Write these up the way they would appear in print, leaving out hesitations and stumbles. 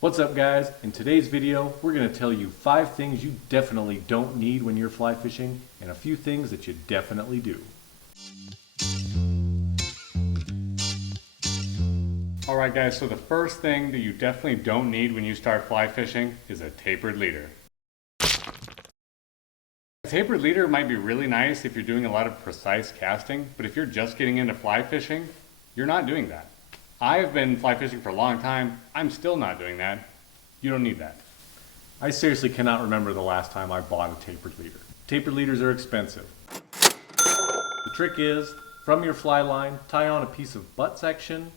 What's up guys? In today's video, we're going to tell you 5 things you definitely don't need when you're fly fishing and a few things that you definitely do. Alright guys, so the first thing that you definitely don't need when you start fly fishing is a tapered leader. A tapered leader might be really nice if you're doing a lot of precise casting, but if you're just getting into fly fishing, you're not doing that. I've been fly fishing for a long time, I'm still not doing that. You don't need that. I seriously cannot remember the last time I bought a tapered leader. Tapered leaders are expensive. The trick is, from your fly line, tie on a piece of butt section,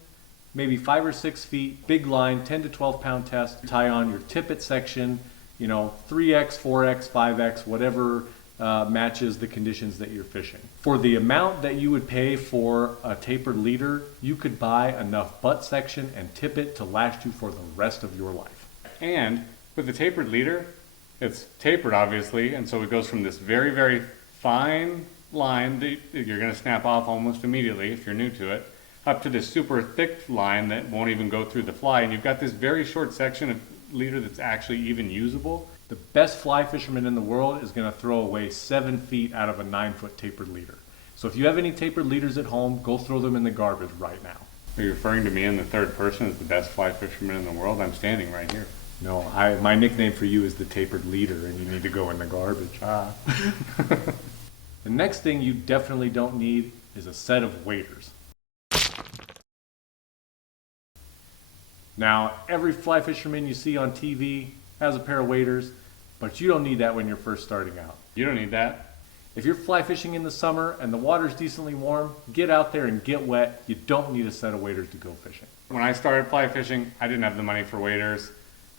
maybe 5 or 6 feet, big line, 10 to 12 pound test, tie on your tippet section, 3x, 4x, 5x, whatever matches the conditions that you're fishing. For the amount that you would pay for a tapered leader, you could buy enough butt section and tippet to last you for the rest of your life. And with the tapered leader, it's tapered obviously, and so it goes from this very, very fine line that you're going to snap off almost immediately if you're new to it, up to this super thick line that won't even go through the fly, and you've got this very short section of leader that's actually even usable. The best fly fisherman in the world is going to throw away 7 feet out of a 9-foot tapered leader. So if you have any tapered leaders at home, go throw them in the garbage right now. Are you referring to me in the third person as the best fly fisherman in the world? I'm standing right here. No, my nickname for you is the tapered leader, and you need to go in the garbage. The next thing you definitely don't need is a set of waders. Now, every fly fisherman you see on TV has a pair of waders, but you don't need that when you're first starting out. You don't need that. If you're fly fishing in the summer and the water's decently warm, get out there and get wet. You don't need a set of waders to go fishing. When I started fly fishing, I didn't have the money for waders.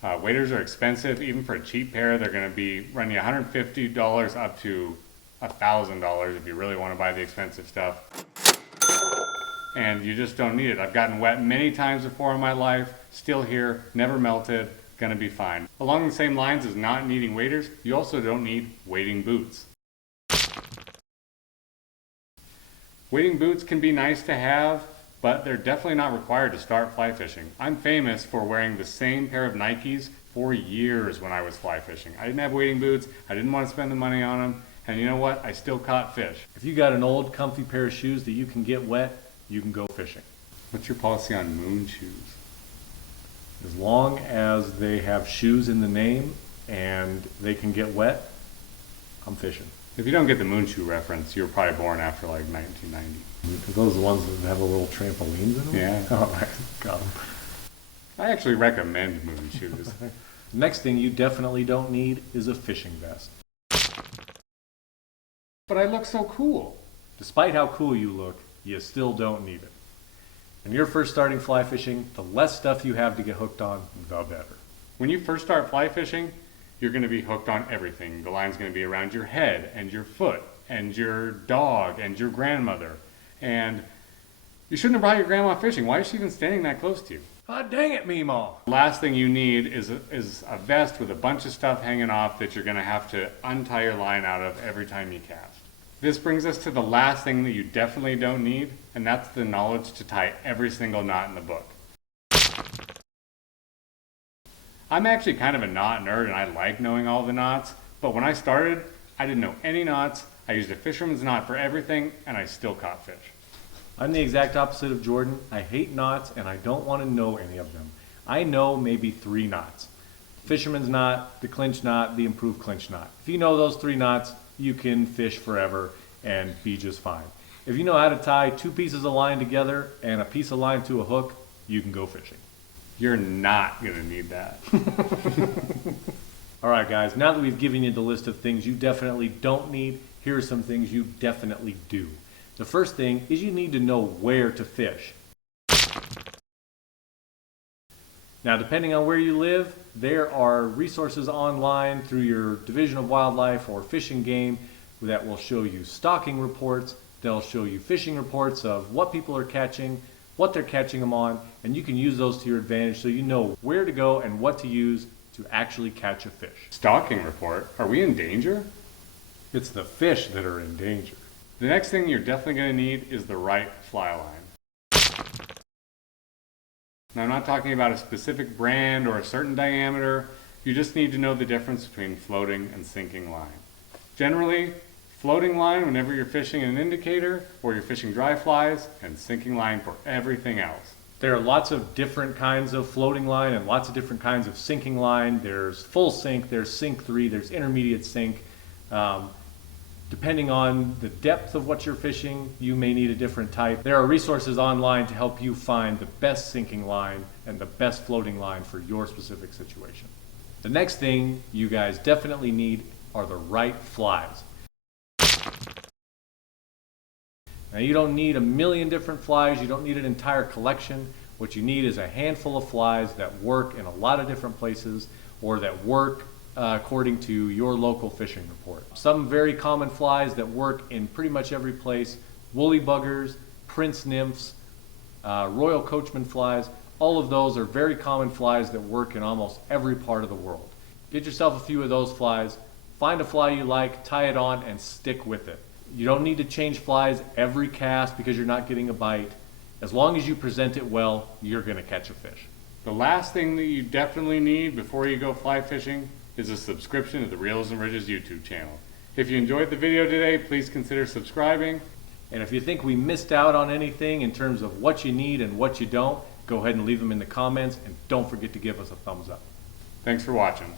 Waders are expensive. Even for a cheap pair, they're going to be running you $150 up to $1,000 if you really want to buy the expensive stuff. And you just don't need it. I've gotten wet many times before in my life, still here, never melted, gonna be fine. Along the same lines as not needing waders, you also don't need wading boots. Wading boots can be nice to have, but they're definitely not required to start fly fishing. I'm famous for wearing the same pair of Nikes for years when I was fly fishing. I didn't have wading boots, I didn't want to spend the money on them, and you know what? I still caught fish. If you got an old comfy pair of shoes that you can get wet, you can go fishing. What's your policy on moon shoes? As long as they have shoes in the name and they can get wet, I'm fishing. If you don't get the moon shoe reference, you were probably born after like 1990. Are those the ones that have a little trampolines in them? Yeah. Oh, I got them. I actually recommend moon shoes. The next thing you definitely don't need is a fishing vest. But I look so cool. Despite how cool you look, you still don't need it. When you're first starting fly fishing, the less stuff you have to get hooked on, the better. When you first start fly fishing, you're going to be hooked on everything. The line's going to be around your head and your foot and your dog and your grandmother. And you shouldn't have brought your grandma fishing. Why is she even standing that close to you? Ah, dang it, Meemaw. Last thing you need is a vest with a bunch of stuff hanging off that you're going to have to untie your line out of every time you cast. This brings us to the last thing that you definitely don't need, and that's the knowledge to tie every single knot in the book. I'm actually kind of a knot nerd and I like knowing all the knots, but when I started, I didn't know any knots. I used a fisherman's knot for everything, and I still caught fish. I'm the exact opposite of Jordan. I hate knots and I don't want to know any of them. I know maybe 3 knots. Fisherman's knot, the clinch knot, the improved clinch knot. If you know those 3 knots, you can fish forever and be just fine. If you know how to tie 2 pieces of line together and a piece of line to a hook, you can go fishing. You're not going to need that. All right, guys, now that we've given you the list of things you definitely don't need, here are some things you definitely do. The first thing is you need to know where to fish. Now, depending on where you live, there are resources online through your Division of Wildlife or Fish and Game that will show you stocking reports. They'll show you fishing reports of what people are catching, what they're catching them on, and you can use those to your advantage so you know where to go and what to use to actually catch a fish. Stalking report? Are we in danger? It's the fish that are in danger. The next thing you're definitely going to need is the right fly line. Now, I'm not talking about a specific brand or a certain diameter. You just need to know the difference between floating and sinking line. Generally, floating line whenever you're fishing an indicator or you're fishing dry flies, and sinking line for everything else. There are lots of different kinds of floating line and lots of different kinds of sinking line. There's full sink, there's sink 3, there's intermediate sink. Depending on the depth of what you're fishing, you may need a different type. There are resources online to help you find the best sinking line and the best floating line for your specific situation. The next thing you guys definitely need are the right flies. Now, you don't need a million different flies, you don't need an entire collection. What you need is a handful of flies that work in a lot of different places or that work according to your local fishing report. Some very common flies that work in pretty much every place: woolly buggers, prince nymphs, royal coachman flies. All of those are very common flies that work in almost every part of the world. Get yourself a few of those flies, find a fly you like, tie it on, and stick with it. You don't need to change flies every cast because you're not getting a bite. As long as you present it well, you're going to catch a fish. The last thing that you definitely need before you go fly fishing is a subscription to the Reels and Ridges YouTube channel. If you enjoyed the video today, please consider subscribing. And if you think we missed out on anything in terms of what you need and what you don't, go ahead and leave them in the comments, and don't forget to give us a thumbs up. Thanks for watching.